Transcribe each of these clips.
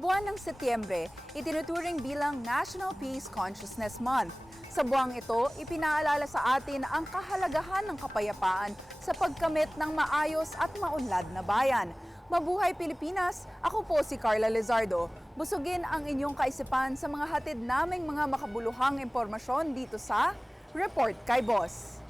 buwan ng Setyembre, itinuturing bilang National Peace Consciousness Month. Sa buwang ito, ipinaalala sa atin ang kahalagahan ng kapayapaan sa pagkamit ng maayos at maunlad na bayan. Mabuhay Pilipinas! Ako po si Carla Lizardo. Busugin ang inyong kaisipan sa mga hatid naming mga makabuluhang impormasyon dito sa Report kay Boss.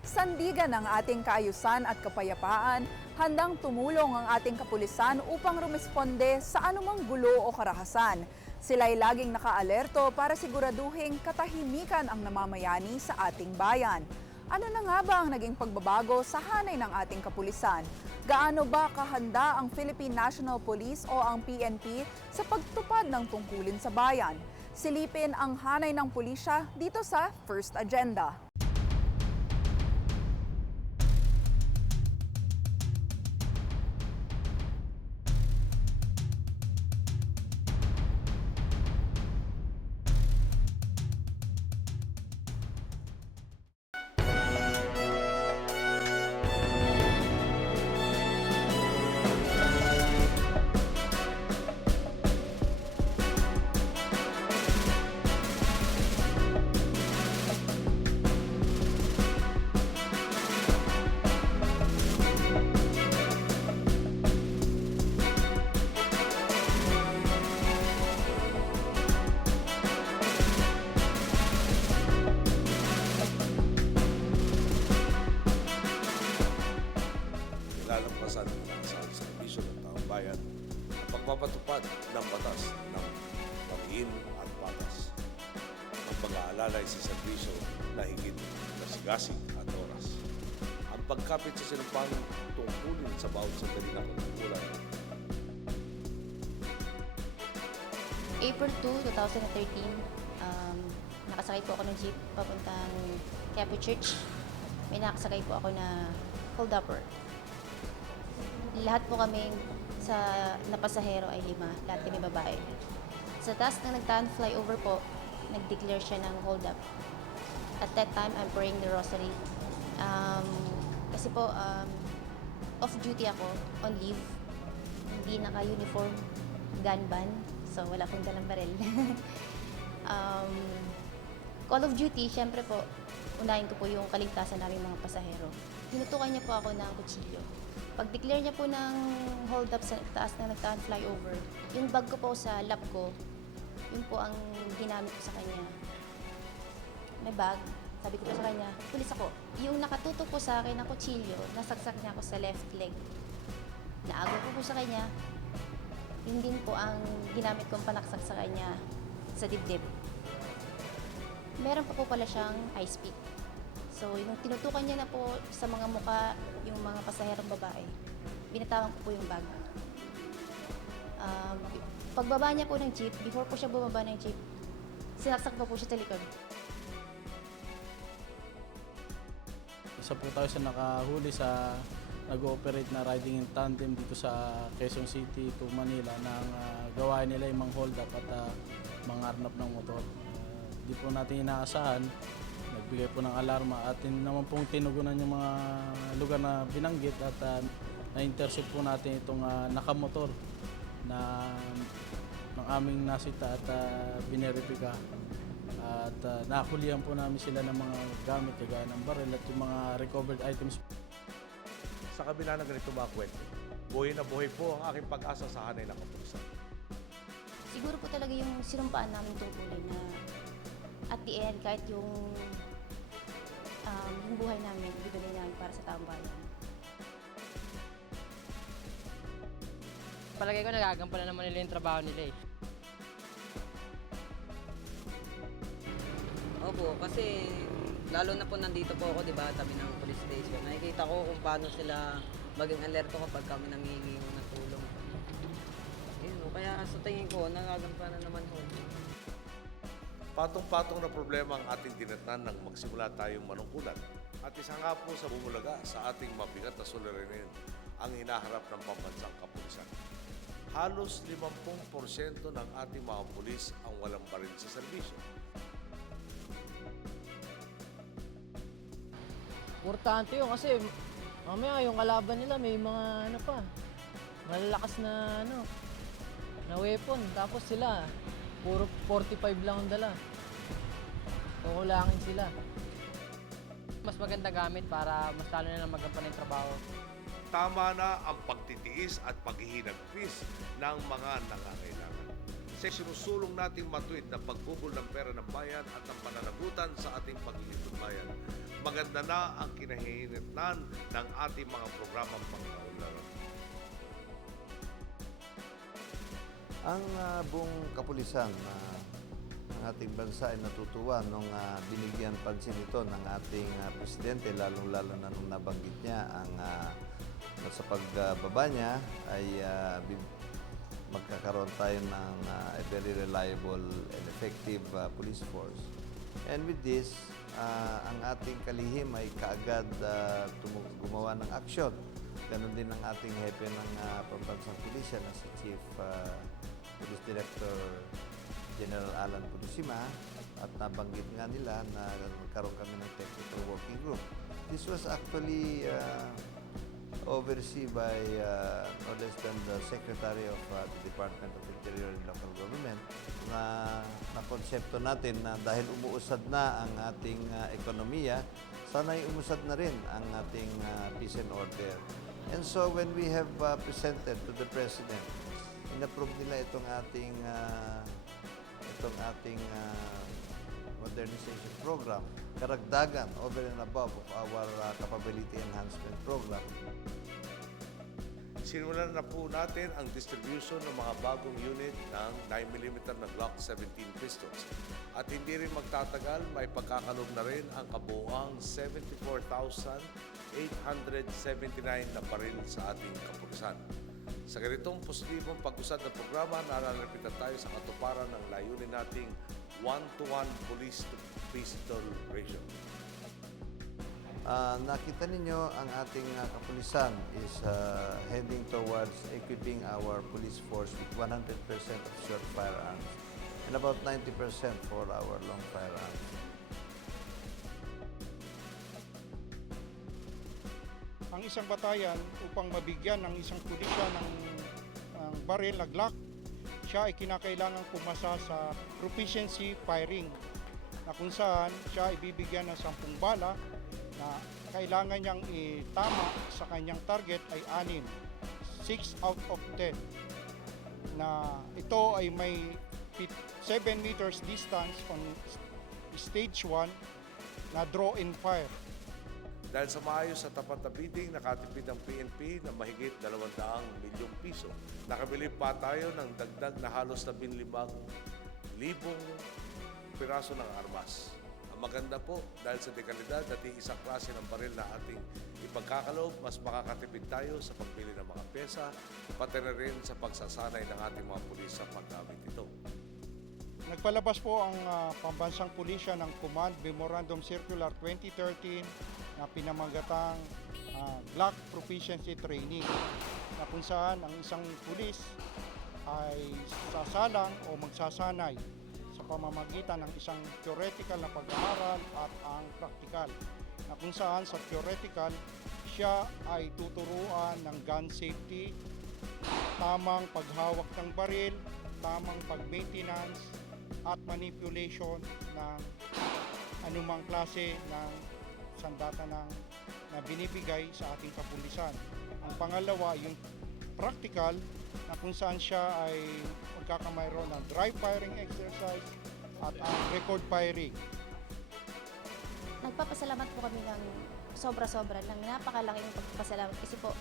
Sandigan ng ating kaayusan at kapayapaan, handang tumulong ang ating kapulisan upang rumisponde sa anumang gulo o karahasan. Sila'y laging nakaalerto para siguraduhing katahimikan ang namamayani sa ating bayan. Ano na nga ba ang naging pagbabago sa hanay ng ating kapulisan? Gaano ba kahanda ang Philippine National Police o ang PNP sa pagtupad ng tungkulin sa bayan? Silipin ang hanay ng pulisya dito sa First Agenda. Lalampasan sa serbisyo ng taong bayan ang pagpapatupad ng batas ng pag-iin at patas. Ang pag-aalalay sa serbisyo na higit na sigasig at oras. Ang pagkapit sa sinumpang tungkulin sa bawat sandali ng pagkukulan. April 2, 2013, nakasakay po ako ng jeep papuntang Quiapo Church. May nakasakay po ako na hold-upper. Lahat po kami na pasahero ay 5, lahat kami babae. Sa taas na nagtaan flyover po, nag-declare siya ng hold up. At that time, I'm praying the rosary. Kasi po, off-duty ako, on leave. Hindi naka-uniform, gun ban, so wala akong dalang baril. Call of duty, syempre po, unahin ko po yung kaligtasan namin mga pasahero. Tinutukan niya po ako ng kutsilyo. Pag-declare niya po ng hold up sa taas na nagtaan flyover, yung bag ko po sa lap ko, yun po ang ginamit ko sa kanya. May bag, sabi ko po sa kanya, pulis ako. Yung nakatutok po sa akin na kutsilyo, nasagsak niya ako sa left leg. Naagaw ko po sa kanya, yun din po ang ginamit kong panaksak sa kanya sa dibdib. Meron pa po pala siyang ice pick. So, yung tinutukan niya na po sa mga muka, yung mga pasaherong babae, binatawan ko po yung bag. Pagbaba niya po ng jeep, before po siya bumaba ng jeep, sinaksak pa po siya sa likod. Isa po tayo sa nakahuli sa nag-ooperate na riding in tandem dito sa Quezon City to Manila nang gawain nila yung mga hold up at mga arnab ng motor. Di po natin inaasahan. Nagbigay po ng alarma at naman pong tinugunan yung mga lugar na binanggit at na-intercept po natin itong nakamotor na ng aming nasita at bineripika. At nakulihan po namin sila ng mga gamit kagaya ng baril at yung mga recovered items. Sa kabila ng ganito mga kwento, buhay na buhay po ang aking pag-asa sa hanay ng kapulisan. Siguro po talaga yung sinumpaan namin tungkulin na at the end, kahit yung buhay namin, ibigay namin para sa taong bayan. Palagay ko nagagampanan naman nila yung trabaho nila eh. Opo, kasi lalo na po nandito po ako, di ba, tabi ng police station. Nakikita ko kung paano sila maging alerto kapag kami nangihingi ng tulong. Yun, kaya sa tingin ko, nagagampanan naman ho. Patong-patong na problema ang ating tinatnan nang magsimula tayong manungkulan. At isa nga po sa bumulaga sa ating mabigat na suliranin ang hinaharap ng pambansang kapulisan. Halos 50% ng ating mga pulis ang walang baril sa serbisyo. Importante yun kasi mamaya yung kalaban nila may mga malalakas na na weapon. Tapos sila, puro 45 lang ang dala. Kukulangin sila. Mas maganda gamit para mas lalo na lang magampan yung trabaho. Tama na ang pagtitiis at paghihinagpis ng mga nangangailangan. Sa sinusulong nating matuwid na pagbubul ng pera ng bayan at ang pananagutan sa ating paglilingkod bayan, maganda na ang kinahihinatnan ng ating mga programang pangkaunlaran. Ang buong kapulisan ng ating bansa ay natutuwa nung binigyan pansin ito ng ating presidente, lalong-lalo na nung nabanggit niya ang sa pagbaba niya ay magkakaroon tayo ng a very reliable and effective police force. And with this, ang ating kalihim ay kaagad gumawa ng aksyon. Ganon din ang ating hepe ng pambansang pulisya na si Chief Police Director General Alan Pulisima, at nabanggit nga nila na magkaroon kami ng technical working group. This was actually overseen by no less than the Secretary of the Department of Interior and Local Government na konsepto natin na dahil umuusad na ang ating ekonomiya, sana'y umusad na rin ang ating peace and order. And so when we have presented to the President, in-approve nila itong ating modernization program, karagdagan over and above of our capability enhancement program. Simulan na po natin ang distribution ng mga bagong unit ng 9mm na Glock 17 pistols. At hindi rin magtatagal, may pagkakalob na rin ang kabuuang 74,879 na baril sa ating kapulisan. Sa ganitong positibong pag-usad ng programa, naralapitan tayo sa katuparan ng layunin nating 1-to-1 police-to-pistol ratio. Nakita ninyo ang ating kapulisan is heading towards equipping our police force with 100% of short firearms and about 90% for our long firearms. Ang isang batayan upang mabigyan ng isang pulisya ng baril na Glock, siya ay kinakailangan pumasa sa proficiency firing na kung saan siya ay bibigyan ng 10 bala na kailangan niyang itama sa kanyang target ay 6 out of 10 na ito ay may 7 meters distance on stage 1 na draw and fire. Dahil sa maayos sa tapat na bidding, nakatipid ang PNP na mahigit 200 milyong piso. Nakabili pa tayo ng dagdag na halos 15,000 piraso ng armas. Ang maganda po, dahil sa dekalidad at isang klase ng baril na ating ipagkakaloob, mas makakatipid tayo sa pagbili ng mga pyesa, pati na rin sa pagsasanay ng ating mga pulis sa paggamit ito. Nagpalabas po ang Pambansang Pulisya ng Command Memorandum Circular 2013 na pinamagatang Glock Proficiency Training na kung saan ang isang pulis ay sasalang o magsasanay sa pamamagitan ng isang theoretical na pag-aaral at ang practical na kung saan sa theoretical siya ay tuturuan ng gun safety, tamang paghawak ng baril, tamang pag-maintenance at manipulation ng anumang klase ng sandata na binibigay sa ating kapulisan. Ang pangalawa, yung practical na kung saan siya ay magkakamayroon ng dry firing exercise at ang record firing. Nagpapasalamat po kami ng sobra-sobra, ng napakalaking pagpapasalamat kasi po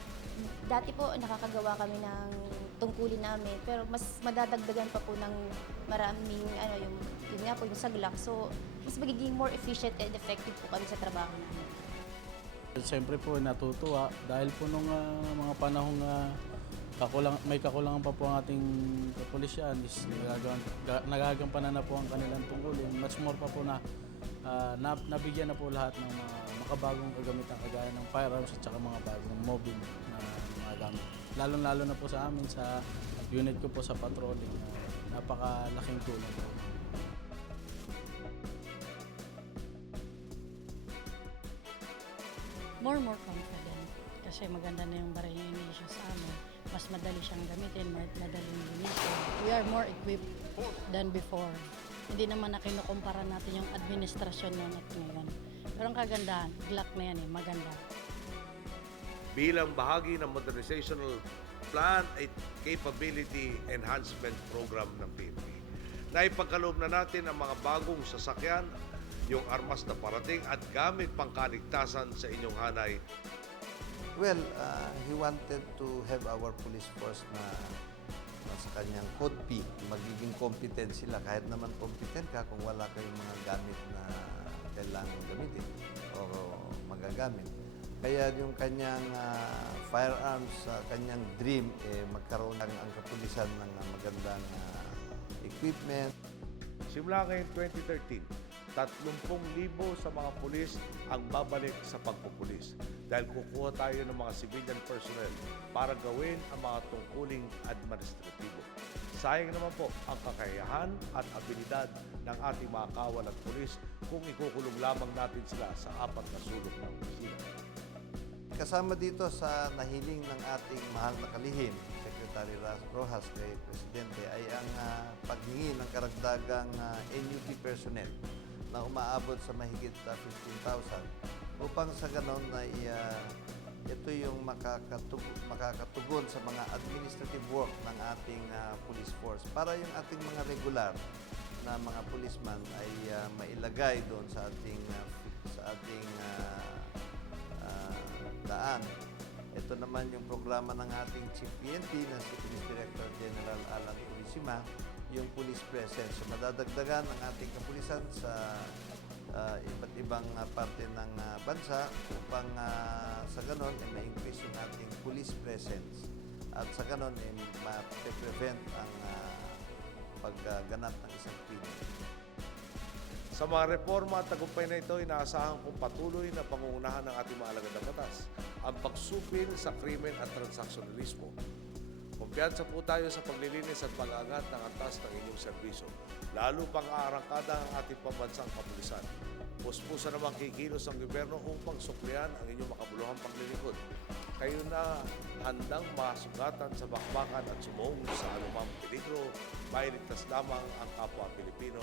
dati po nakakagawa kami ng tungkulin namin pero mas madadagdagan pa po ng maraming yun nga po yung sa Glock. So mas magiging more efficient and effective po kami sa trabaho namin. Siyempre po natutuwa dahil po nung mga panahong may kakulangan pa po ang ating kapulisyan is nagagampanan na po ang kanilang tungkulin. Much more pa po na nabigyan na po lahat ng mga makabagong kagamitan kagaya ng firearms at saka mga bagong mobile na mga gamit. Lalo na po sa amin sa unit ko po sa patrolling, napakalaking tulong po. More confident kasi maganda na yung baril niya sa amin. mas madali siyang gamitin, madaling linisin. We are more equipped than before. Hindi naman na kinukumpara natin yung administrasyon noon at ngayon. Pero ang kagandahan, Glock na yan maganda. Bilang bahagi ng Modernizational Plan at Capability Enhancement Program ng PNP, naipagkaloob na natin ang mga bagong sasakyan, yung armas na parating at gamit pangkaligtasan sa inyong hanay. Well, he wanted to have our police force na sa kanyang code P, magiging competent sila. Kahit naman competent ka kung wala kayong mga gamit na kailangan gamitin o magagamit. Kaya yung kanyang firearms, kanyang dream, magkaroon ang kapulisan ng magandang equipment. Simula ngayon 2013, 30,000 sa mga pulis ang babalik sa pagpupulis dahil kukuha tayo ng mga civilian personnel para gawin ang mga tungkuling administratibo. Sayang naman po ang kakayahan at abilidad ng ating mga kawal at pulis kung ikukulong lamang natin sila sa 4 na sulok ng opisina. Kasama dito sa nahiling ng ating mahal na kalihim, Secretary Rojas kay Presidente, ay ang paghingi ng karagdagang NUP personnel na umaabot sa mahigit 15,000 upang sa ganon ay ito yung makakatugon sa mga administrative work ng ating police force para yung ating mga regular na mga policeman ay mailagay doon sa ating daan. Ito naman yung programa ng ating Chief PNP na si Police Director General Alan Purisima, yung police presence. So madadagdagan ang ating kapulisan sa iba't ibang parte ng bansa upang sa ganon ma-increase yung ating police presence at sa ganon ma-prevent ang pagganap ng isang krimen. Sa mga reforma at tagumpay na ito, inaasahan kong patuloy na pangungunahan ng ating mga alagad na batas ang pagsupil sa krimen at transaksyonalismo. Kumpiyansa po tayo sa paglilinis at pag-aangat ng antas ng inyong serbisyo, lalo pang aarangkada ang ating pambansang kapulisan. Puspusa namang kikilos ang gobyerno upang suklian ang inyong makabuluhang paglilingkod. Kayo na handang masugatan sa bakbakan at sumuong sa anumang peligro, mailigtas lamang ang kapwa Pilipino.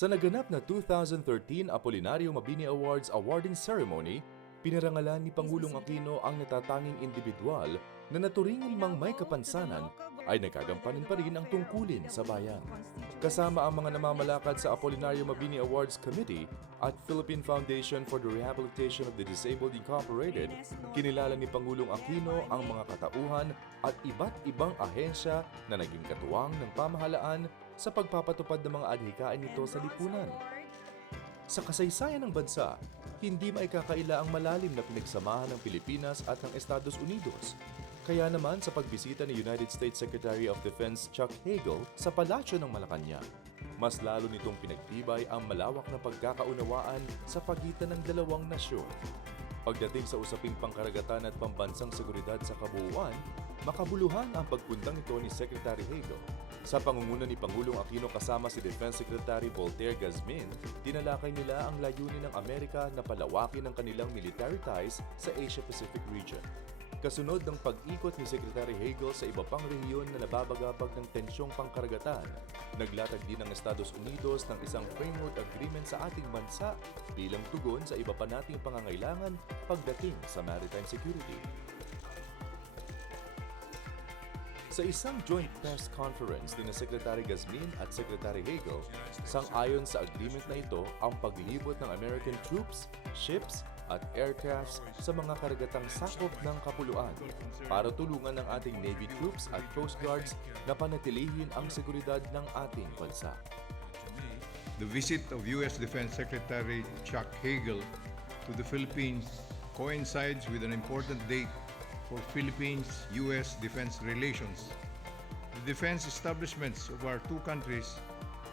Sa naganap na 2013 Apolinario Mabini Awards awarding ceremony, pinarangalan ni Pangulong Aquino ang natatanging individual na naturingan mang may kapansanan ay nagagampanan pa rin ang tungkulin sa bayan. Kasama ang mga namamalakad sa Apolinario Mabini Awards Committee at Philippine Foundation for the Rehabilitation of the Disabled Incorporated, kinilala ni Pangulong Aquino ang mga katauhan at iba't ibang ahensya na naging katuwang ng pamahalaan sa pagpapatupad ng mga adhikain nito sa lipunan. Sa kasaysayan ng bansa, hindi maikakaila ang malalim na pinagsamahan ng Pilipinas at ng Estados Unidos. Kaya naman sa pagbisita ni United States Secretary of Defense Chuck Hagel sa Palasyo ng Malacanang, mas lalo nitong pinagtibay ang malawak na pagkakaunawaan sa pagitan ng dalawang nasyon. Pagdating sa usaping pangkaragatan at pambansang seguridad sa kabuuan, makabuluhan ang pagpuntang ito ni Secretary Hagel. Sa pangunguna ni Pangulong Aquino kasama si Defense Secretary Voltaire Gazmin, tinalakay nila ang layunin ng Amerika na palawakin ang kanilang military ties sa Asia-Pacific region. Kasunod ng pag-ikot ni Secretary Hagel sa iba pang rehiyon na nababagabag ng tensyong pangkaragatan, naglatag din ang Estados Unidos ng isang framework agreement sa ating bansa bilang tugon sa iba pa nating pangangailangan pagdating sa maritime security. Sa isang joint press conference ni Secretary Gazmin at Secretary Hagel, sang-ayon sa agreement na ito ang paglibot ng American troops, ships at aircrafts sa mga karagatang sakop ng kapuluan para tulungan ng ating Navy troops at Coast Guards na panatilihin ang seguridad ng ating bansa. The visit of U.S. Defense Secretary Chuck Hagel to the Philippines coincides with an important date for Philippines-U.S. defense relations. The defense establishments of our two countries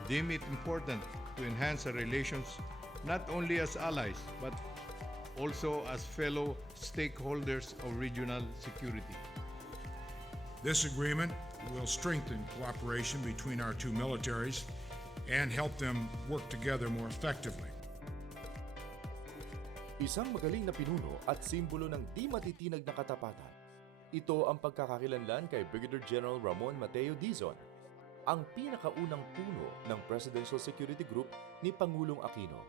deem it important to enhance our relations not only as allies but also as fellow stakeholders of regional security. This agreement will strengthen cooperation between our two militaries and help them work together more effectively. Isang magaling na pinuno at simbolo ng di matitinag na katapatan. Ito ang pagkakakilanlan kay Brigadier General Ramon Mateo Dizon, ang pinakaunang puno ng Presidential Security Group ni Pangulong Aquino.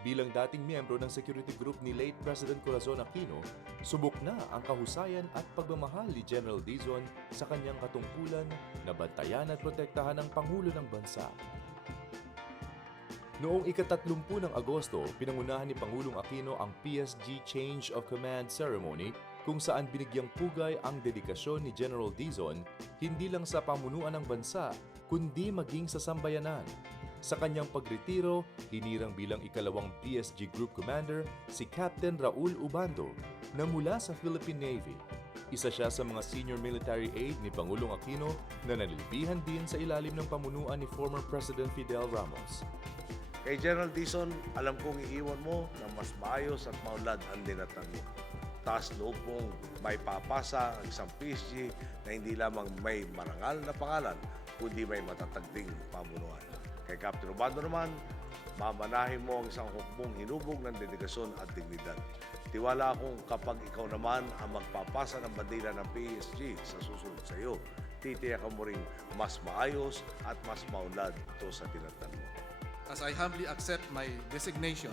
Bilang dating miyembro ng security group ni late President Corazon Aquino, subok na ang kahusayan at pagmamahal ni General Dizon sa kanyang katungkulan na bantayan at protektahan ng Pangulo ng Bansa. Noong ika-30 ng Agosto, pinangunahan ni Pangulong Aquino ang PSG Change of Command Ceremony kung saan binigyang pugay ang dedikasyon ni General Dizon hindi lang sa pamunuan ng bansa, kundi maging sa sambayanan. Sa kanyang pagretiro, hinirang bilang ikalawang PSG Group Commander si Captain Raul Ubando na mula sa Philippine Navy. Isa siya sa mga senior military aide ni Pangulong Aquino na nalilbihan din sa ilalim ng pamunuan ni former President Fidel Ramos. Kay General Dizon, alam kong iiwan mo na mas maayos at maunlad ang dinatan mo. Taas loob mong may papasa ang isang PSG na hindi lamang may marangal na pangalan, kundi may matatagding pamunuan. Kay Captain Ubando naman, mamanahin mo ang isang hukbong hinubog ng dedikasyon at dignidad. Tiwala akong kapag ikaw naman ang magpapasa ng bandila ng PSG sa susunod sa iyo, titiyakan mo ring mas maayos at mas maunlad ito sa tinatan mo. As I humbly accept my designation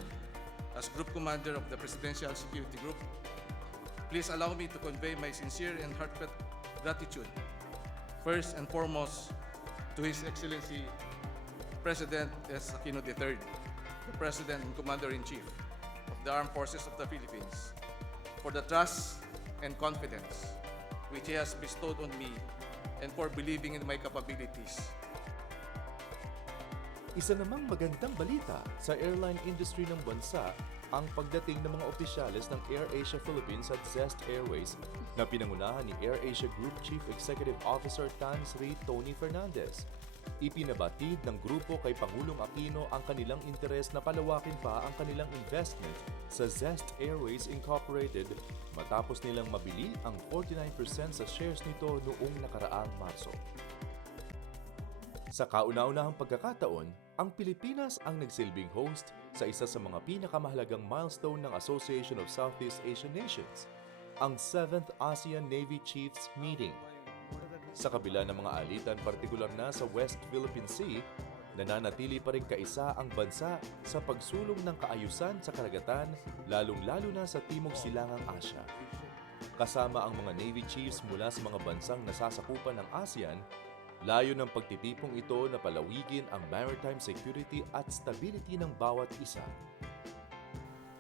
as Group Commander of the Presidential Security Group, please allow me to convey my sincere and heartfelt gratitude, first and foremost, to His Excellency President S. Aquino III, the President and Commander-in-Chief of the Armed Forces of the Philippines, for the trust and confidence which he has bestowed on me and for believing in my capabilities. Isa namang magandang balita sa airline industry ng bansa ang pagdating ng mga opisyales ng AirAsia Philippines at Zest Airways na pinangunahan ni AirAsia Group Chief Executive Officer Tan Sri Tony Fernandez. Ipinabatid ng grupo kay Pangulong Aquino ang kanilang interes na palawakin pa ang kanilang investment sa Zest Airways Incorporated matapos nilang mabili ang 49% sa shares nito noong nakaraang Marso. Sa kauna-unahang pagkakataon, ang Pilipinas ang nagsilbing host sa isa sa mga pinakamahalagang milestone ng Association of Southeast Asian Nations, ang 7th ASEAN Navy Chiefs Meeting. Sa kabila ng mga alitan partikular na sa West Philippine Sea, nananatili pa rin kaisa ang bansa sa pagsulong ng kaayusan sa karagatan, lalong-lalo na sa Timog Silangang Asya. Kasama ang mga Navy Chiefs mula sa mga bansang nasasakupan ng ASEAN, layo ng pagtitipong ito na palawigin ang maritime security at stability ng bawat isa.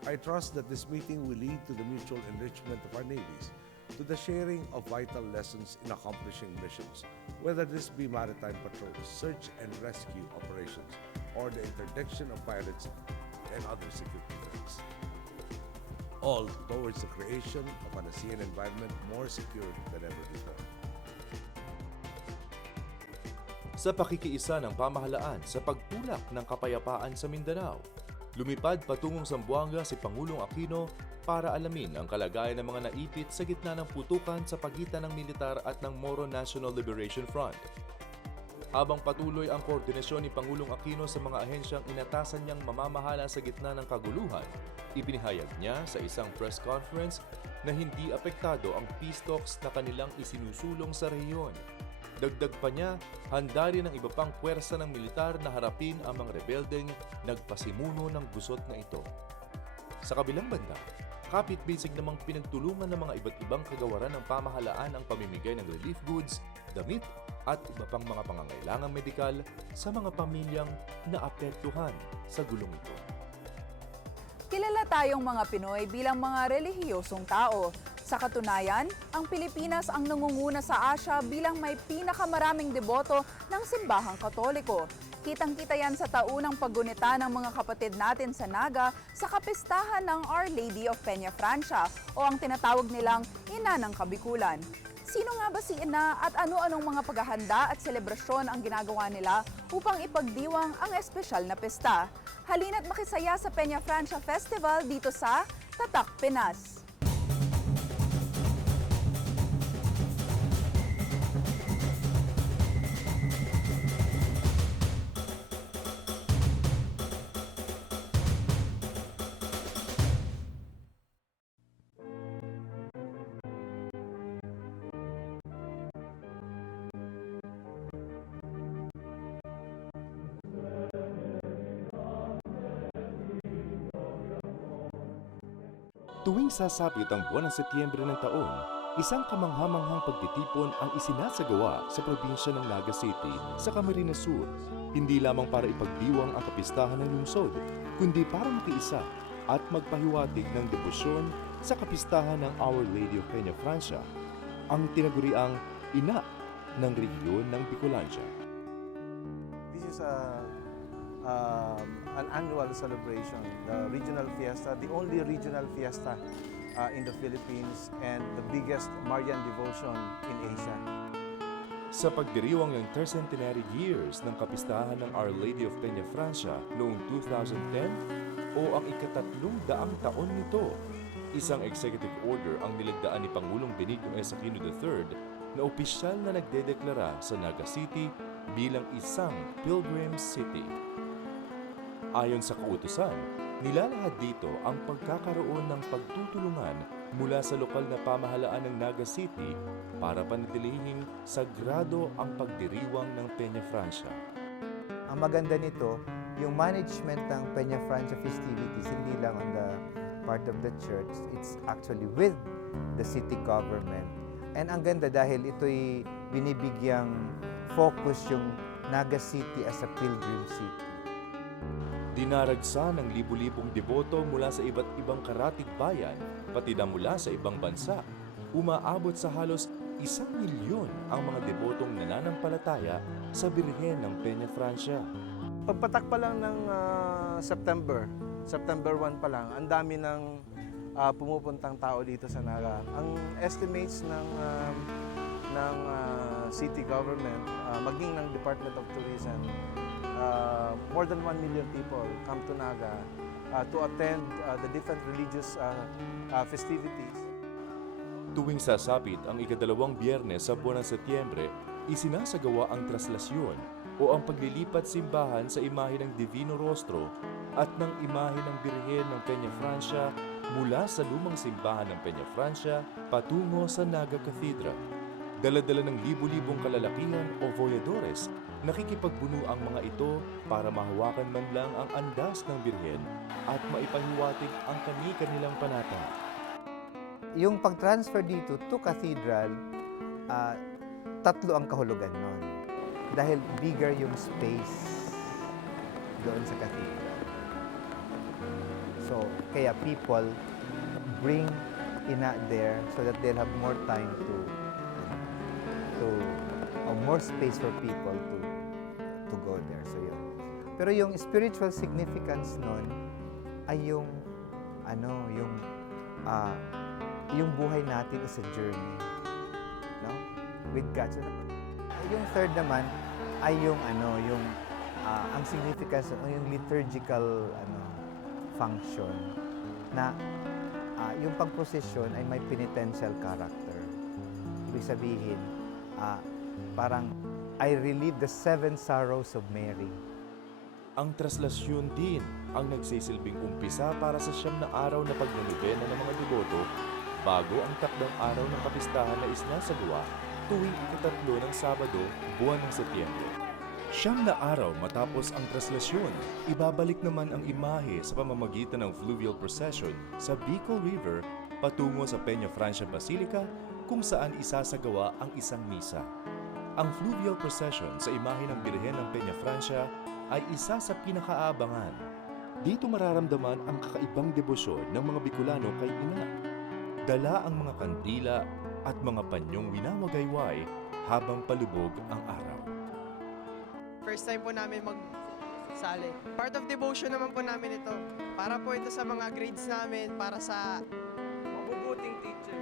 I trust that this meeting will lead to the mutual enrichment of our navies, to the sharing of vital lessons in accomplishing missions, whether this be maritime patrols, search and rescue operations, or the interdiction of pirates and other security threats. All towards the creation of an ASEAN environment more secure than ever before. Sa pakikiisa ng pamahalaan sa pagtulak ng kapayapaan sa Mindanao, lumipad patungong Zamboanga si Pangulong Aquino para alamin ang kalagayan ng mga naipit sa gitna ng putukan sa pagitan ng militar at ng Moro National Liberation Front. Habang patuloy ang koordinasyon ni Pangulong Aquino sa mga ahensyang inatasan niyang mamamahala sa gitna ng kaguluhan, ipinahayag niya sa isang press conference na hindi apektado ang peace talks na kanilang isinusulong sa rehiyon. Dagdag pa niya, handa rin ang iba pang puwersa ng militar na harapin ang mga rebeldeng nagpasimuno ng gusot na ito. Sa kabilang banda, kapit-bisig namang pinagtulungan ng mga iba't ibang kagawaran ng pamahalaan ang pamimigay ng relief goods, damit at iba pang mga pangangailangang medikal sa mga pamilyang naapektuhan sa gulong ito. Kilala tayong mga Pinoy bilang mga relihiyosong tao. Sa katunayan, ang Pilipinas ang nangunguna sa Asia bilang may pinakamaraming deboto ng simbahang Katoliko. Kitang-kita yan sa taunang paggunita ng mga kapatid natin sa Naga sa kapistahan ng Our Lady of Peña Francia o ang tinatawag nilang Ina ng Kabikulan. Sino nga ba si Ina at ano-anong mga paghahanda at selebrasyon ang ginagawa nila upang ipagdiwang ang espesyal na pesta? Halina't makisaya sa Peña Francia Festival dito sa Tatak Pinas. Tuwing sasapit ang buwan ng Setyembre ng taon, isang kamanghamanghang pagtitipon ang isinasagawa sa probinsya ng Naga City sa Camarines Sur, hindi lamang para ipagdiwang ang kapistahan ng lungsod, kundi para makiisa at magpahiwatig ng debosyon sa kapistahan ng Our Lady of Peña Francia, ang tinaguriang ina ng rehiyon ng Bicolandia. This is an annual celebration, the regional fiesta, the only regional fiesta in the Philippines and the biggest Marian devotion in Asia. Sa pagdiriwang ng tercentenary years ng kapistahan ng Our Lady of Peña Francia noong 2010 o ang ika-300 taon nito, isang executive order ang nilagdaan ni Pangulong Benigno S. Aquino III na opisyal na nagdedeklara sa Naga City bilang isang pilgrim city. Ayon sa kautusan, nilalahad dito ang pagkakaroon ng pagtutulungan mula sa lokal na pamahalaan ng Naga City para panatilihin sagrado ang pagdiriwang ng Peña Francia. Ang maganda nito, yung management ng Peña Francia festivities, hindi lang on the part of the church, it's actually with the city government. And ang ganda dahil ito'y binibigyang focus yung Naga City as a pilgrim city. Dinaragsa ng libu-libong deboto mula sa iba't ibang karatig bayan, pati na mula sa ibang bansa. Umaabot sa halos 1 milyon ang mga debotong nananampalataya sa Birhen ng Peña Francia. Pagpatak pa lang ng September 1 pa lang, ang dami ng pumupuntang tao dito sa Naga. Ang estimates ng city government, maging ng Department of Tourism, more than 1 million people come to Naga to attend the different religious festivities. Tuwing sasapit ang ika-2 Biyernes sa buwan ng Setyembre, isinasagawa ang traslasyon o ang paglilipat simbahan sa imahe ng Divino Rostro at ng imahe ng Birhen ng Peña Francia mula sa lumang simbahan ng Peña Francia patungo sa Naga Cathedral. Dala-dala ng libu-libong kalalakihan o voyadores, nakikipagbuno ang mga ito para mahawakan man lang ang andas ng Birhen at maipahiwatig ang kani-kanilang panata. Yung pag-transfer dito to cathedral, 3 ang kahulugan nun. Dahil bigger yung space doon sa cathedral. So, kaya people bring ina there so that they'll have more time to more space for people to go there. So yun. Pero yung spiritual significance nun ay yung buhay natin is a journey, no? With God. So, yung third naman ay yung ang significance o yung liturgical function na yung pagprosesyon ay may penitential character. Ibig sabihin, parang I relieve the 7 sorrows of Mary. Ang traslasyon din ang nagsisilbing umpisa para sa 9 na araw na pagnonobena ng mga deboto bago ang takdang araw ng kapistahan na isinasagawa tuwing ika-3 ng Sabado, buwan ng Setyembre. 9 na araw matapos ang traslasyon, ibabalik naman ang imahe sa pamamagitan ng fluvial procession sa Bicol River patungo sa Peña Francia Basilica kung saan isasagawa ang isang misa. Ang fluvial procession sa imahe ng Birhen ng Peña Francia ay isa sa pinakaabangan. Dito mararamdaman ang kakaibang debosyon ng mga Bicolano kay Ina. dala ang mga kandila at mga panyong winawagayway habang palubog ang araw. First time po namin magsali. Part of devotion naman po namin ito. Para po ito sa mga grades namin, para sa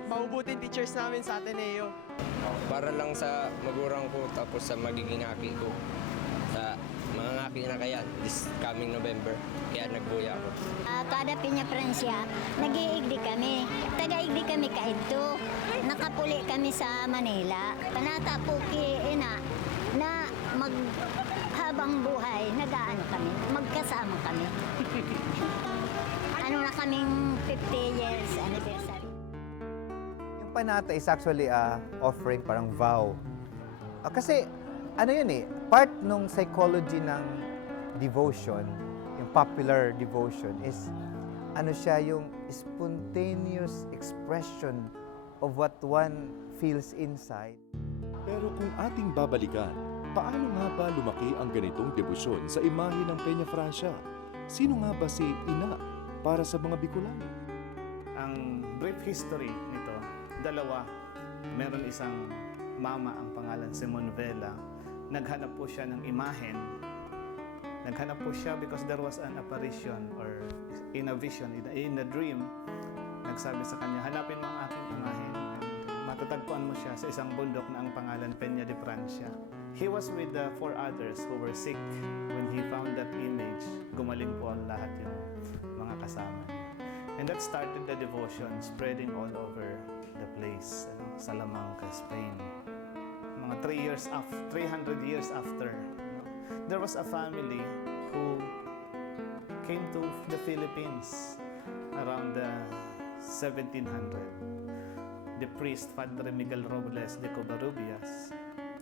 mabubuting teachers namin sa Ateneo. Para lang sa magurang ko tapos sa magiging aki ko. Sa mga ngaki na kaya this coming November. Kaya nagbuya ako. Kada Peña Francia, nag-iigdi kami. Taga-igdi kami kaito. Nakapuli kami sa Manila. Panata po ina na habang buhay, nag-aano kami, magkasama kami. Ano na kaming 50 years anniversary. Yung panata is actually offering parang vow. Kasi ano yun part nung psychology ng devotion, yung popular devotion is ano siya yung spontaneous expression of what one feels inside. Pero kung ating babalikan, paano nga ba lumaki ang ganitong debosyon sa imahe ng Peña Francia? Sino nga ba si Ina para sa mga Bicolano? Ang brief history nito, dalawa. Meron isang mama, ang pangalan Simon Vela. Naghanap po siya ng imahen. Naghanap po siya because there was an apparition or in a vision, in a dream. Nagsabi sa kanya, hanapin mo ang aking imahen. Matatagpuan mo siya sa isang bundok na ang pangalan Peña de Francia. He was with the 4 others who were sick. When he found that image, gumaling po ang lahat yung mga kasama. And that started the devotion spreading all over the place, Salamanca, Spain. Mga 300 years after, there was a family who came to the Philippines around the 1700. The priest, Padre Miguel Robles de Covarrubias,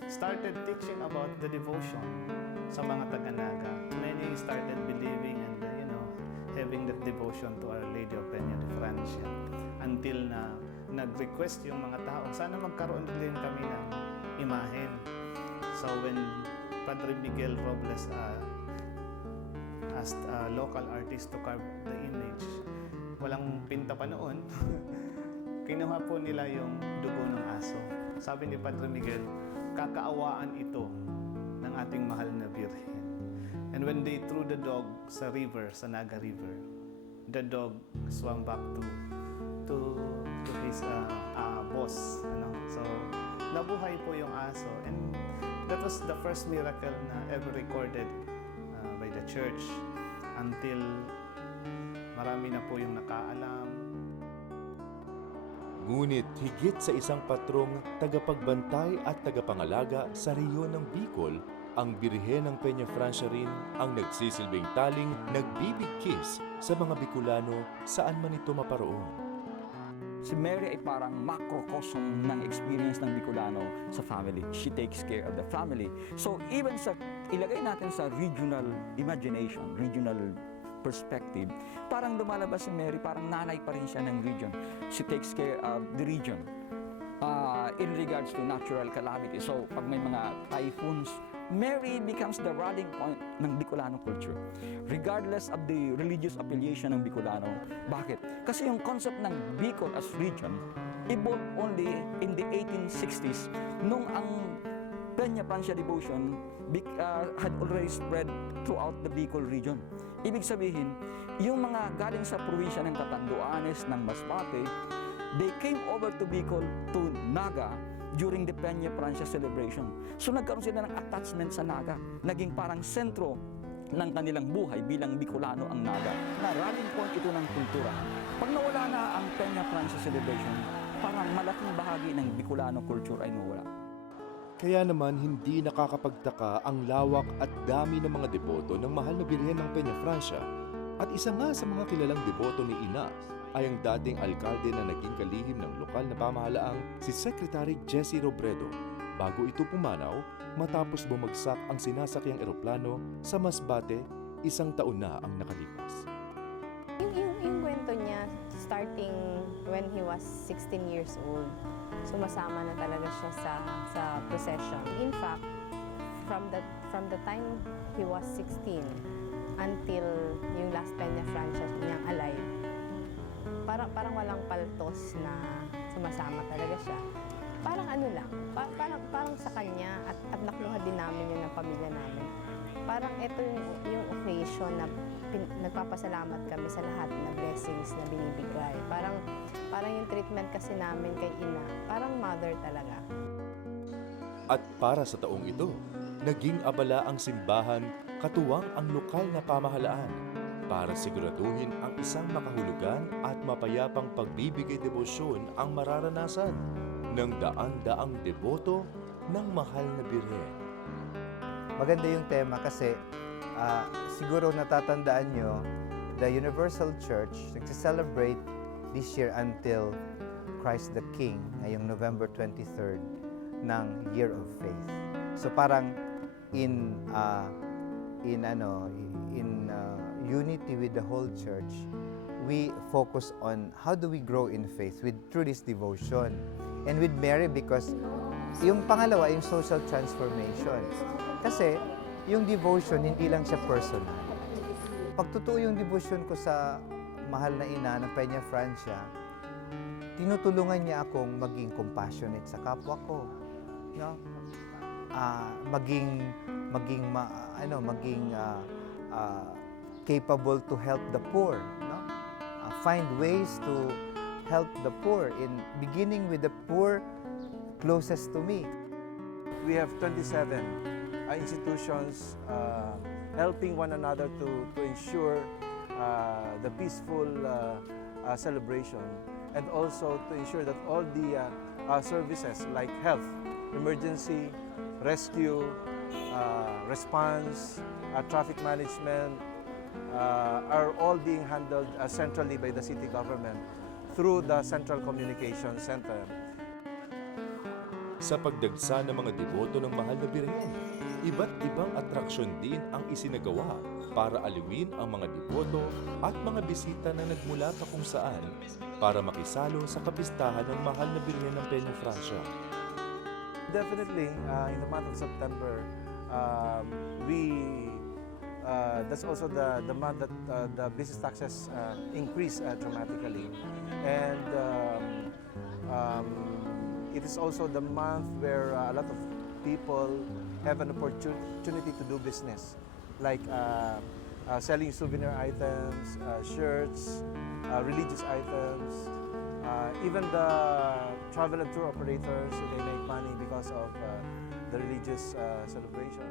started teaching about the devotion sa mga taga-Naga. Many started believing and having that devotion to Our Lady of Peña de Francia until na nag-request yung mga tao, sana magkaroon din kami ng imahen. So when Padre Miguel Robles asked a local artist to carve the image, walang pinta pa noon, kinuha po nila yung dugo ng aso. Sabi ni Padre Miguel, kakaawaan ito ng ating mahal na Birhen. And when they threw the dog sa river, sa Naga River, the dog swam back to his boss. So, nabuhay po yung aso. And that was the first miracle na ever recorded by the church until marami na po yung nakaalam. Ngunit higit sa isang patrong tagapagbantay at tagapangalaga sa rehiyon ng Bicol, ang Birhen ng Peña Francia rin ang nagsisilbing taling nagbibigkis sa mga Bicolano saan man ito maparoon. Si Mary ay parang macrocosm ng experience ng Bicolano sa family. She takes care of the family. So even sa ilagay natin sa regional imagination, regional perspective, parang lumalabas si Mary, parang nanay pa rin siya ng region. She takes care of the region in regards to natural calamity. So pag may mga typhoons, Mary becomes the rallying point ng Bicolano culture. Regardless of the religious affiliation ng Bicolano. Bakit? Kasi yung concept ng Bicol as region evolved only in the 1860s nung ang Peña Francia devotion had already spread throughout the Bicol region. Ibig sabihin, yung mga galing sa probinsya ng Catanduanes, ng Masbate, they came over to Bicol, to Naga, during the Peña Francia celebration. So nagkaroon sila ng attachment sa Naga. Naging parang sentro ng kanilang buhay bilang Bicolano ang Naga. Na rallying point ito ng kultura. Pag nawala na ang Peña Francia celebration, parang malaking bahagi ng Bicolano culture ay nawala. Kaya naman hindi nakakapagtaka ang lawak at dami ng mga deboto ng mahal na Birhen ng Peña Francia. At isa nga sa mga kilalang deboto ni Ina ay ang dating alkalde na naging kalihim ng lokal na pamahalaang si Secretary Jesse Robredo bago ito pumanaw matapos bumagsak ang sinasakyang eroplano sa Masbate 1 taon na ang nakalipas. Yung kwento niya, starting when he was 16 years old, sumasama na talaga siya sa procession. In fact, from the time he was 16 until yung last Peña Francia niyang alive, parang walang paltos na sumasama talaga siya. Parang ano lang, parang sa kanya at nakuha din namin yun ng pamilya namin. Parang ito yung occasion na nagpapasalamat kami sa lahat na blessings na binibigay. Parang yung treatment kasi namin kay ina, parang mother talaga. At para sa taong ito, naging abala ang simbahan katuwang ang lokal na pamahalaan para siguraduhin ang isang makahulugan at mapayapang pagbibigay debosyon ang mararanasan ng daan-daang deboto ng mahal na Birhen. Maganda yung tema kasi siguro natatandaan nyo, the Universal Church nagsi-celebrate this year until Christ the King ngayong November 23rd ng Year of Faith. So parang in unity with the whole church, we focus on how do we grow in faith through this devotion. And with Mary, because yung pangalawa, yung social transformation. Kasi yung devotion, hindi lang siya personal. Pag totoo yung devotion ko sa mahal na ina ng Peña Francia, tinutulungan niya akong maging compassionate sa kapwa ko. No? Maging capable to help the poor. No? Find ways to help the poor, beginning with the poor closest to me. We have 27 institutions helping one another to ensure the peaceful celebration, and also to ensure that all the services like health, emergency, rescue, response, traffic management are all being handled centrally by the city government through the Central Communication Center. Sa pagdagsa ng mga deboto ng mahal na Birhen, iba't ibang atraksyon din ang isinagawa para aliwin ang mga deboto at mga bisita na nagmula pa kung saan para makisalo sa kapistahan ng mahal na Birhen ng Peña Francia. Definitely, in the month of September, that's also the month that the business taxes increase dramatically. And it is also the month where a lot of people have an opportunity to do business, like selling souvenir items, shirts, religious items, even the travel and tour operators, they make money because of the religious celebration.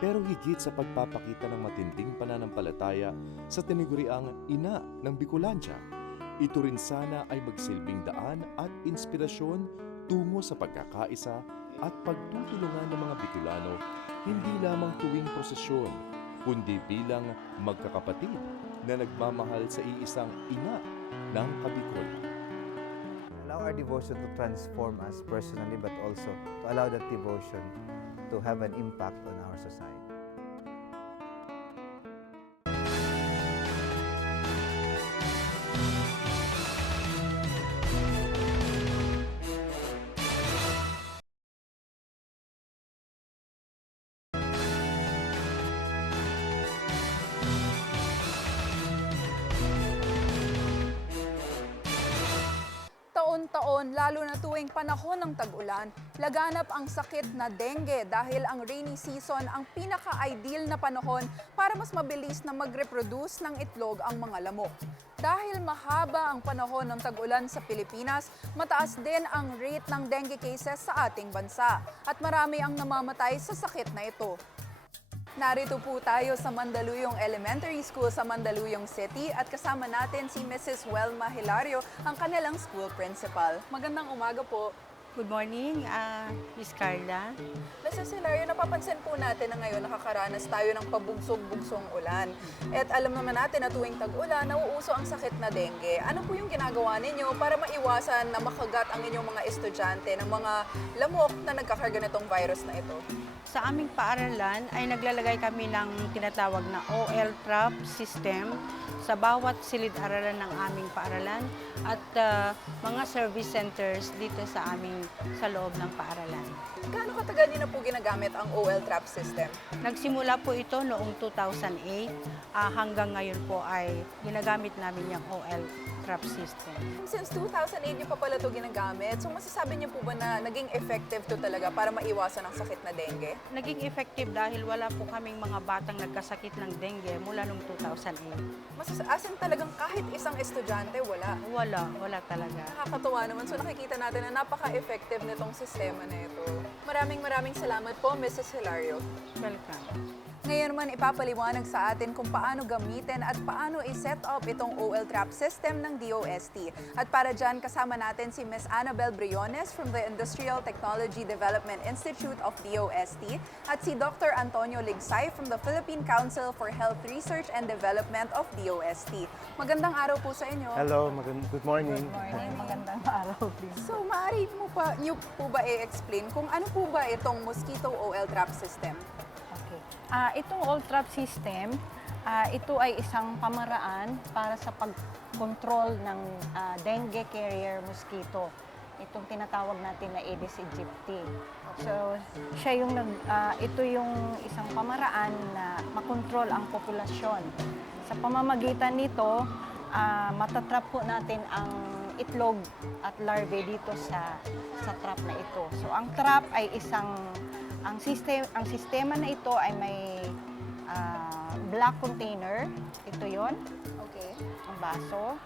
Pero higit sa pagpapakita ng matinding pananampalataya sa tinaguriang ina ng Bicolandia, ito rin sana ay magsilbing daan at inspirasyon tungo sa pagkakaisa at pagtutulungan ng mga Bicolano, hindi lamang tuwing prosesyon, kundi bilang magkakapatid na nagmamahal sa iisang ina ng Kabicol. Allow our devotion to transform us personally, but also to allow that devotion to have an impact on our society. Taon-taon, lalo na tuwing panahon ng tag-ulan, laganap ang sakit na dengue dahil ang rainy season ang pinaka-ideal na panahon para mas mabilis na mag-reproduce ng itlog ang mga lamok. Dahil mahaba ang panahon ng tag-ulan sa Pilipinas, mataas din ang rate ng dengue cases sa ating bansa at marami ang namamatay sa sakit na ito. Narito po tayo sa Mandaluyong Elementary School sa Mandaluyong City at kasama natin si Mrs. Welma Hilario, ang kanilang school principal. Magandang umaga po. Good morning, Miss Carla. Mrs. Hilario, napapansin po natin na ngayon nakakaranas tayo ng pabugsog-bugsong ulan. At alam naman natin na tuwing tag-ulan, nauuso ang sakit na dengue. Ano po yung ginagawa ninyo para maiwasan na makagat ang inyong mga estudyante ng mga lamok na nagkakarga nitong virus na ito? Sa aming paaralan ay naglalagay kami ng tinatawag na OL trap system sa bawat silid-aralan ng aming paaralan at mga service centers dito sa aming sa loob ng paaralan. Gaano katagal niyo na po ginagamit ang OL trap system? Nagsimula po ito noong 2008 hanggang ngayon po ay ginagamit namin yung OL trap system. Since 2008 niyo pa pala ito ginagamit, so masasabi niyo po ba na naging effective to talaga para maiwasan ang sakit na dengue? Naging effective dahil wala po kaming mga batang nagkasakit ng dengue mula noong 2008. As in talagang kahit isang estudyante, wala? Wala talaga. Nakakatuwa naman. So nakikita natin na napaka-effective nitong sistema na ito. Maraming salamat po, Mrs. Hilario. Welcome. Ngayon naman ipapaliwanag sa atin kung paano gamitin at paano i-set up itong OL trap system ng DOST. At para dyan, kasama natin si Ms. Annabel Briones from the Industrial Technology Development Institute of DOST at si Dr. Antonio Ligsay from the Philippine Council for Health Research and Development of DOST. Magandang araw po sa inyo. Hello, good morning. Good morning. Magandang araw, please. So, maaari niyo po ba i-explain kung ano po ba itong mosquito OL trap system? Itong OL trap system, ito ay isang pamaraan para sa pag-control ng dengue carrier mosquito. Itong tinatawag natin na Aedes aegypti. So, ito yung isang pamaraan na makontrol ang populasyon. Sa pamamagitan nito, matatrap po natin ang itlog at larvae dito sa trap na ito. So, ang trap ay ang sistema na ito ay may black container. Ito yon. Okay. Ang baso.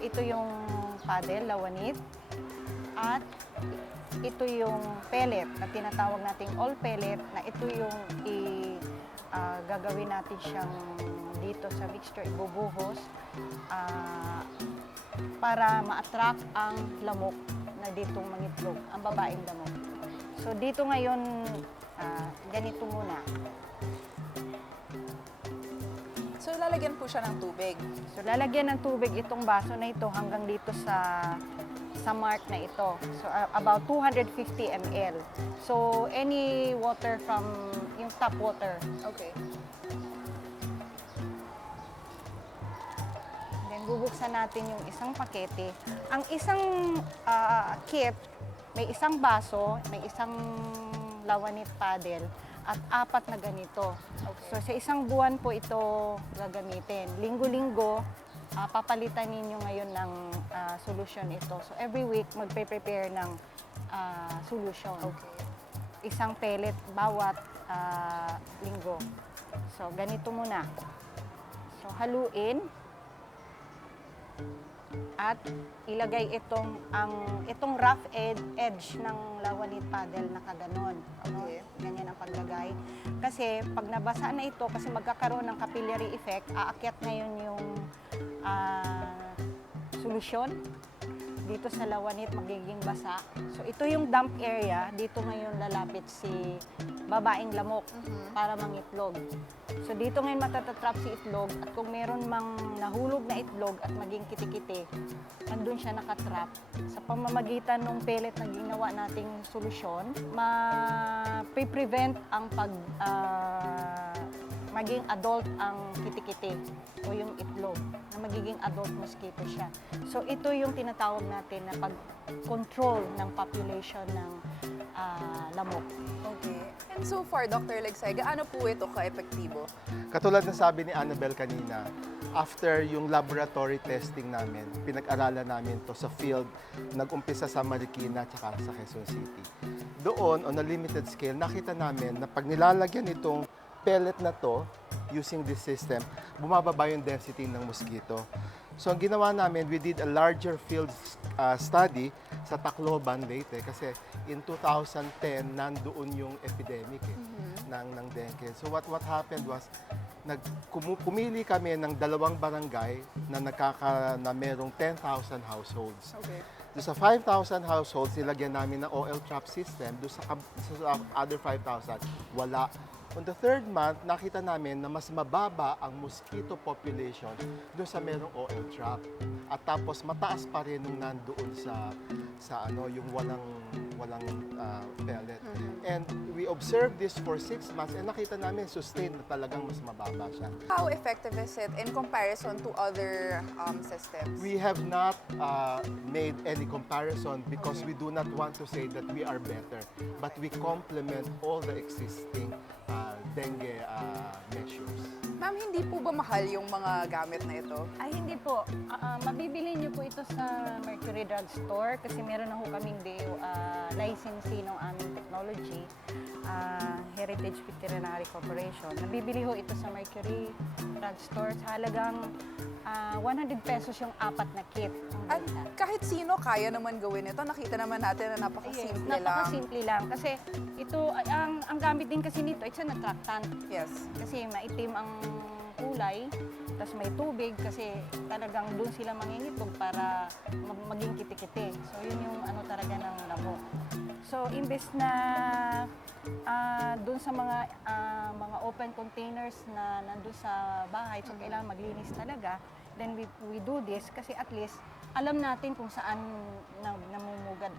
Ito yung paddle, lawanit. At ito yung pellet na tinatawag nating all pellet na ito yung gagawin natin siyang dito sa mixture, ibubuhos para ma-attract ang lamok na ditong mangitlog, ang babaeng lamok. So dito ngayon, ganito muna. So lalagyan po siya ng tubig? So lalagyan ng tubig itong baso na ito hanggang dito sa mark na ito. So about 250 ml. So any water from yung tap water. Okay. Then bubuksan natin yung isang pakete. Ang isang kit, may isang baso, may isang lawanit paddle, at 4 na ganito. Okay. So sa isang buwan po ito gagamitin. Linggo-linggo, papalitan ninyo ngayon ng solusyon ito. So every week, magpe-prepare ng solusyon. Okay. Isang pellet bawat linggo. So ganito muna. So haluin. At ilagay itong rough edge ng lawanit paddle na kaganon. Okay. Ganyan ang paglagay. Kasi pag nabasa na ito, kasi magkakaroon ng capillary effect, aakyat ngayon yung solusyon. Dito sa lawanit magiging basa. So ito yung dump area, dito ngayon lalapit si babaeng lamok para mangitlog. So dito ngayon matatatrap si itlog at kung meron mang nahulog na itlog at maging kitikiti, andun siya nakatrap. Sa pamamagitan ng pellet na ginawa nating solusyon, ma-prevent ang maging adult ang kitikiti o yung itlog na magiging adult mosquito siya. So ito yung tinatawag natin na pag-control ng population ng lamok. Okay. And so far, Dr. Ligsay, gaano po ito ka-epektibo? Katulad ng sabi ni Annabel kanina, after yung laboratory testing namin, pinag-aralan namin to sa field, nag-umpisa sa Marikina at sa Quezon City. Doon, on a limited scale, nakita namin na pag nilalagyan itong pellet na to, using this system, bumababa yung density ng mosquito. So, ang ginawa namin, we did a larger field study sa Tacloban, Leyte, kasi in 2010, nandoon yung epidemic ng dengue. So, what happened was, pumili kami ng 2 barangay na merong 10,000 households. Okay. Doon sa 5,000 households, nilagyan namin ng OL trap system. Doon sa other 5,000, wala. On the 3rd month, nakita namin na mas mababa ang mosquito population doon sa merong OL trap. At tapos mataas pa rin nung nandoon sa yung walang pellet. And we observed this for 6 months and nakita namin sustain na talagang mas mababa siya. How effective is it in comparison to other systems? We have not made any comparison because we do not want to say that we are better, but we complement all the existing dengue measures. Ma'am, hindi po ba mahal yung mga gamit na ito? Ay, hindi po. Mabibili niyo po ito sa Mercury Drug Store kasi meron na ho kaming licensee ng aming technology, Heritage Veterinary Corporation. Nabibili ho ito sa Mercury Drug Store sa halagang 100 pesos yung 4 na kit. At kahit sino kaya naman gawin ito. Nakita naman natin na napakasimple lang. Napakasimple lang. Kasi ito, ang gamit din kasi nito, it's an attractant. Yes. Kasi maitim ang kulay, tapos may tubig kasi talagang doon sila mangingitlog para maging kiti-kiti. So yun yung ano talaga ng lamok. So imbes na doon sa mga open containers na nandun sa bahay, so kailangan maglinis talaga, then we do this kasi at least alam natin kung saan namumugad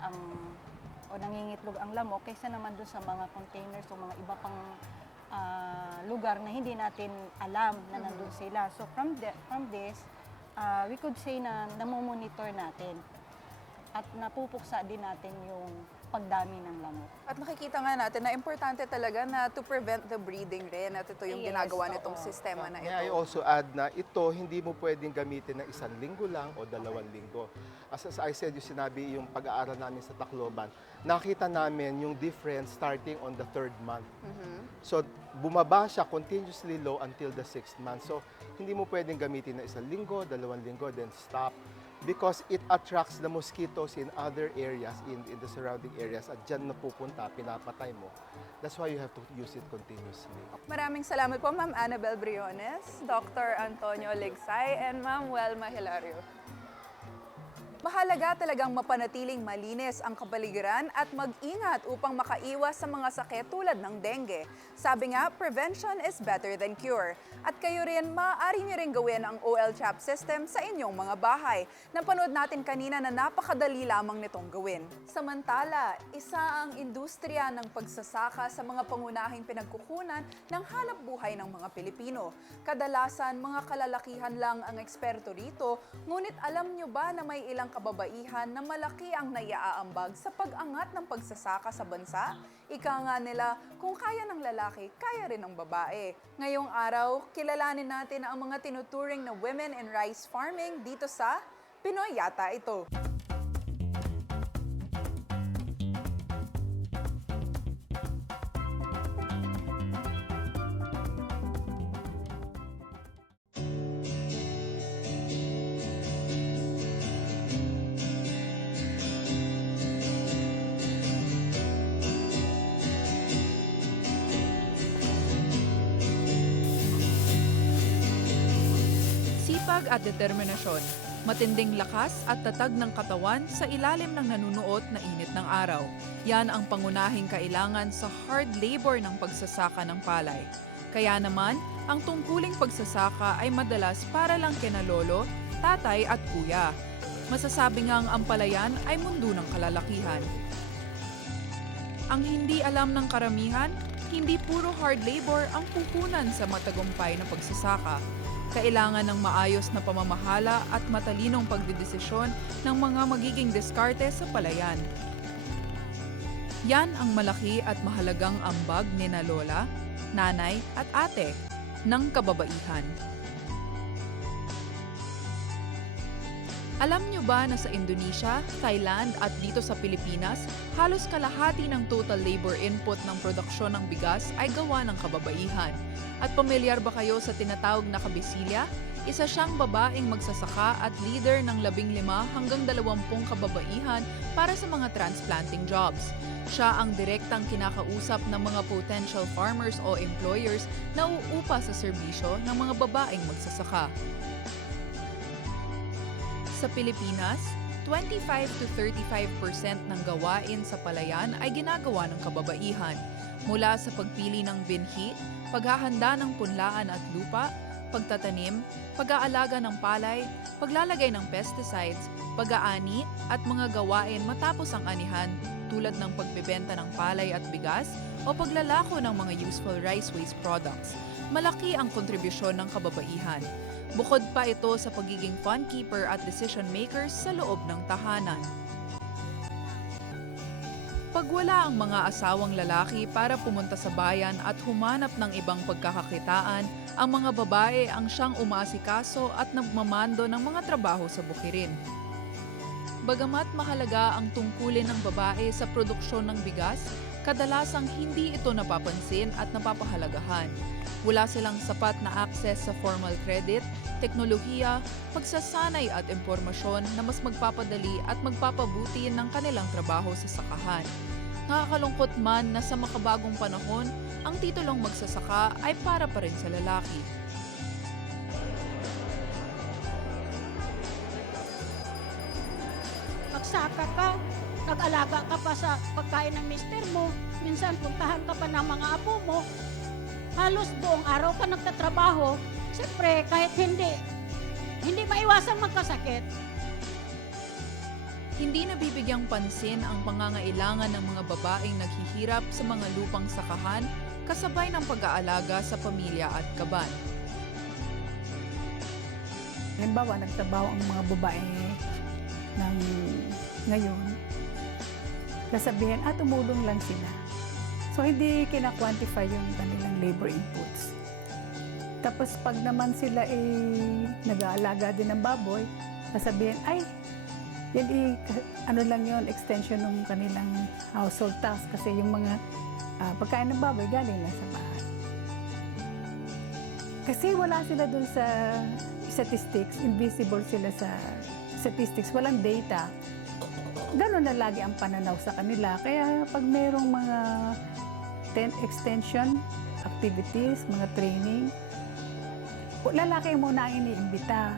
o nangingitlog ang lamok kaysa naman doon sa mga containers o mga iba pang lugar na hindi natin alam na nandun sila. So from this, we could say na namomonitor natin at napupuksa din natin yung pagdami ng lamok. At nakikita nga natin na importante talaga na to prevent the breeding rin at ito yung ginagawa nitong sistema na ito. May I also add na ito hindi mo pwedeng gamitin ng 1 linggo lang o 2 linggo. As I said, yung sinabi yung pag-aaral namin sa Tacloban, nakita namin yung difference starting on the 3rd month. So bumaba siya continuously low until the 6th month. So hindi mo pwedeng gamitin ng 1 linggo, 2 linggo, then stop. Because it attracts the mosquitoes in other areas, in the surrounding areas, at dyan na pupunta, pinapatay mo. That's why you have to use it continuously. Maraming salamat po, Ma'am Annabel Briones, Dr. Antonio Ligsay, and Ma'am Welma Hilario. Mahalaga talagang mapanatiling malinis ang kapaligiran at mag-ingat upang makaiwas sa mga sakit tulad ng dengue. Sabi nga, prevention is better than cure. At kayo rin, maaari nyo rin gawin ang OL Trap system sa inyong mga bahay. Napanood natin kanina na napakadali lamang nitong gawin. Samantala, isa ang industriya ng pagsasaka sa mga pangunahing pinagkukunan ng hanap buhay ng mga Pilipino. Kadalasan, mga kalalakihan lang ang eksperto rito, ngunit alam nyo ba na may ilang kababaihan na malaki ang naiaambag sa pag-angat ng pagsasaka sa bansa? Ika nga nila, kung kaya ng lalaki, kaya rin ng babae. Ngayong araw, kilalanin natin ang mga tinuturing na women in rice farming dito sa Pinoy Yata Ito. Sipag at determinasyon, matinding lakas at tatag ng katawan sa ilalim ng nanunuot na init ng araw. Yan ang pangunahing kailangan sa hard labor ng pagsasaka ng palay. Kaya naman, ang tungkuling pagsasaka ay madalas para lang kina lolo, tatay at kuya. Masasabi ngang ang palayan ay mundo ng kalalakihan. Ang hindi alam ng karamihan, hindi puro hard labor ang puhunan sa matagumpay na pagsasaka. Kailangan ng maayos na pamamahala at matalinong pagdedesisyon ng mga magiging diskarte sa palayan. Yan ang malaki at mahalagang ambag ni na lola, nanay at ate ng kababaihan. Alam nyo ba na sa Indonesia, Thailand at dito sa Pilipinas, halos kalahati ng total labor input ng produksyon ng bigas ay gawa ng kababaihan? At pamilyar ba kayo sa tinatawag na kabesilya? Isa siyang babaeng magsasaka at leader ng 15 hanggang 20 kababaihan para sa mga transplanting jobs. Siya ang direktang kinakausap ng mga potential farmers o employers na uupa sa serbisyo ng mga babaeng magsasaka. Sa Pilipinas, 25 to 35% ng gawain sa palayan ay ginagawa ng kababaihan. Mula sa pagpili ng binhi, paghahanda ng punlaan at lupa, pagtatanim, pag-aalaga ng palay, paglalagay ng pesticides, pag-aani at mga gawain matapos ang anihan tulad ng pagbebenta ng palay at bigas o paglalako ng mga useful rice waste products. Malaki ang kontribusyon ng kababaihan. Bukod pa ito sa pagiging fund keeper at decision makers sa loob ng tahanan. Pag wala ang mga asawang lalaki para pumunta sa bayan at humanap ng ibang pagkakakitaan, ang mga babae ang siyang umaasikaso at nagmamando ng mga trabaho sa bukirin. Bagamat mahalaga ang tungkulin ng babae sa produksyon ng bigas, kadalasang hindi ito napapansin at napapahalagahan. Wala silang sapat na access sa formal credit, teknolohiya, pagsasanay at impormasyon na mas magpapadali at magpapabuti ng kanilang trabaho sa sakahan. Nakakalungkot man na sa makabagong panahon, ang titulong magsasaka ay para pa rin sa lalaki. Magsaka ka, nag-alaga ka pa sa pagkain ng mister mo, minsan puntahan ka pa ng mga apo mo, halos buong araw ka nagtatrabaho. Siyempre, kahit hindi maiwasang magkasakit. Hindi nabibigyang pansin ang pangangailangan ng mga babaeng naghihirap sa mga lupang sakahan kasabay ng pag-aalaga sa pamilya at kaban. Halimbawa, nagtrabaho ang mga babae ng ngayon, nasabihin, tumulong lang sila. So, hindi kina-quantify yung kanilang labor inputs. Tapos, pag naman sila nag-aalaga din ng baboy, nasabihin, yan ano lang yun, extension ng kanilang household task kasi yung mga pagkain ng baboy galing na sa bahay. Kasi wala sila dun sa statistics, invisible sila sa statistics, walang data. Ganon na lagi ang pananaw sa kanila. Kaya pag mayroong mga extension activities, mga training, lalaki muna ang iniimbita.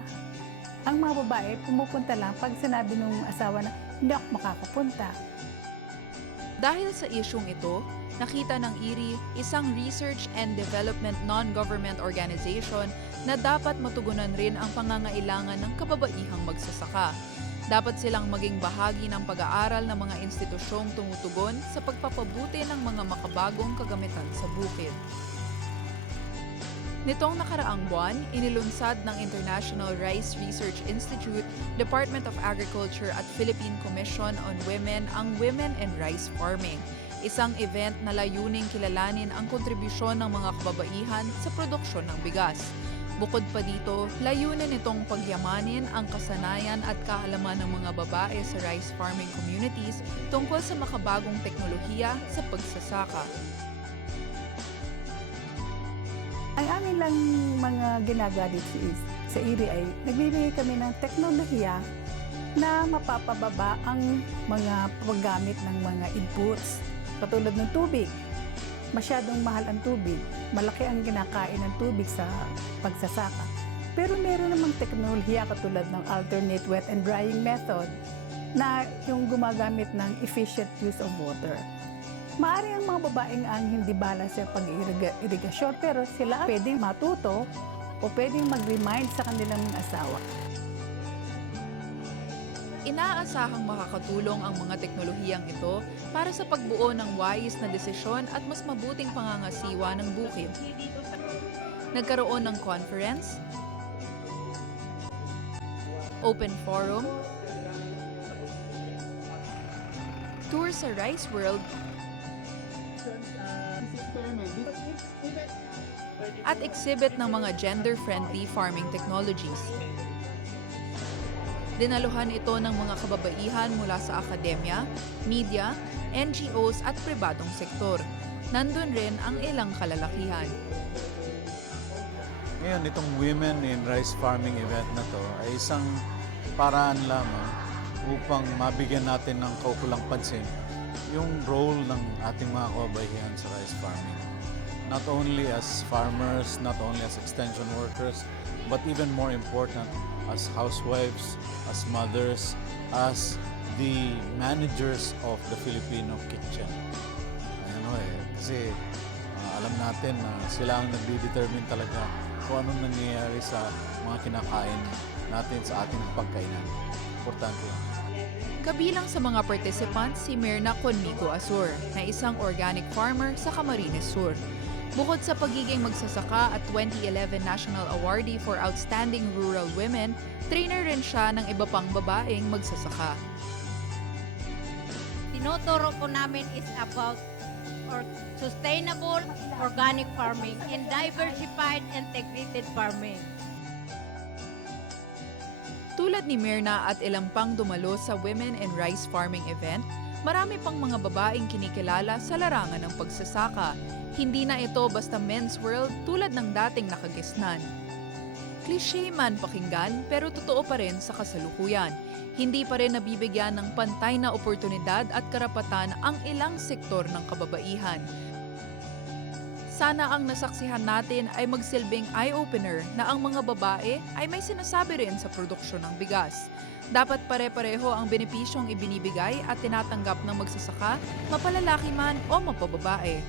Ang mga babae, pumupunta lang pag sinabi ng asawa na hindi ako makakapunta. Dahil sa isyung ito, nakita ng IRI isang research and development non-government organization na dapat matugunan rin ang pangangailangan ng kababaihang magsasaka. Dapat silang maging bahagi ng pag-aaral ng mga institusyong tumutugon sa pagpapabuti ng mga makabagong kagamitan sa bukid. Nitong nakaraang buwan, inilunsad ng International Rice Research Institute, Department of Agriculture at Philippine Commission on Women ang Women in Rice Farming, isang event na layuning kilalanin ang kontribusyon ng mga kababaihan sa produksyon ng bigas. Bukod pa dito, layunin nitong pagyamanin ang kasanayan at kaalaman ng mga babae sa rice farming communities tungkol sa makabagong teknolohiya sa pagsasaka. Ang amin lang mga ginagalit sa IRI ay nagbibigay kami ng teknolohiya na mapapababa ang mga paggamit ng mga inputs. Katulad ng tubig. Masyadong mahal ang tubig. Malaki ang kinakain ng tubig sa pagsasaka. Pero meron namang teknolohiya katulad ng alternate wet and drying method na yung gumagamit ng efficient use of water. Maaari ang mga babaeng ang hindi bala sa pag-irigasyon pero sila pwedeng matuto o pwedeng mag-remind sa kanilang asawa. Inaasahang makakatulong ang mga teknolohiyang ito para sa pagbuo ng wais na desisyon at mas mabuting pangangasiwa ng bukid. Nagkaroon ng conference, open forum, tour sa Rice World, at exhibit ng mga gender-friendly farming technologies. Dinaluhan ito ng mga kababaihan mula sa akademya, media, NGOs at pribadong sektor. Nandun rin ang ilang kalalakihan. Ngayon, itong Women in Rice Farming event na to ay isang paraan lamang upang mabigyan natin ng kaukulang pansin yung role ng ating mga kababaihan sa rice farming. Not only as farmers, not only as extension workers, but even more important, as housewives, as mothers, as the managers of the Filipino kitchen. Kasi Alam natin na sila ang nagdi-determine talaga kung anong nangyayari sa mga kinakain natin sa ating pagkainan. Importante yan. Kabilang sa mga participants si Mirna Conmigo Azur, na isang organic farmer sa Camarines Sur. Bukod sa pagiging magsasaka at 2011 National Awardee for Outstanding Rural Women, trainer rin siya ng iba pang babaeng magsasaka. Tinuturo po namin is about sustainable organic farming and diversified integrated farming. Tulad ni Mirna at ilang pang dumalo sa Women in Rice Farming event, marami pang mga babaeng kinikilala sa larangan ng pagsasaka. Hindi na ito basta men's world tulad ng dating nakagisnan. Cliché man pakinggan pero totoo pa rin sa kasalukuyan. Hindi pa rin nabibigyan ng pantay na oportunidad at karapatan ang ilang sektor ng kababaihan. Sana ang nasaksihan natin ay magsilbing eye-opener na ang mga babae ay may sinasabi rin sa produksyon ng bigas. Dapat pare-pareho ang benepisyong ibinibigay at tinatanggap ng magsasaka, mapalalaki man o mapababae.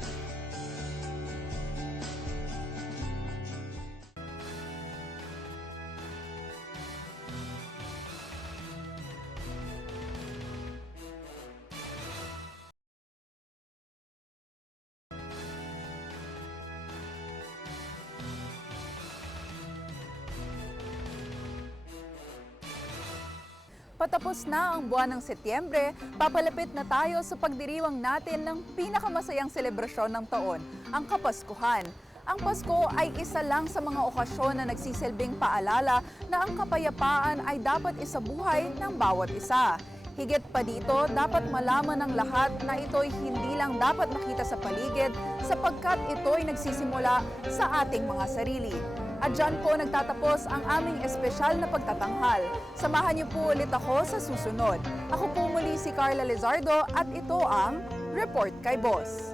Patapos na ang buwan ng Setyembre, papalapit na tayo sa pagdiriwang natin ng pinakamasayang selebrasyon ng taon, ang Kapaskuhan. Ang Pasko ay isa lang sa mga okasyon na nagsisilbing paalala na ang kapayapaan ay dapat isabuhay ng bawat isa. Higit pa dito, dapat malaman ng lahat na ito'y hindi lang dapat makita sa paligid sapagkat ito'y nagsisimula sa ating mga sarili. At dyan po nagtatapos ang aming espesyal na pagtatanghal. Samahan niyo po ulit ako sa susunod. Ako po muli si Carla Lizardo at ito ang Report kay Boss.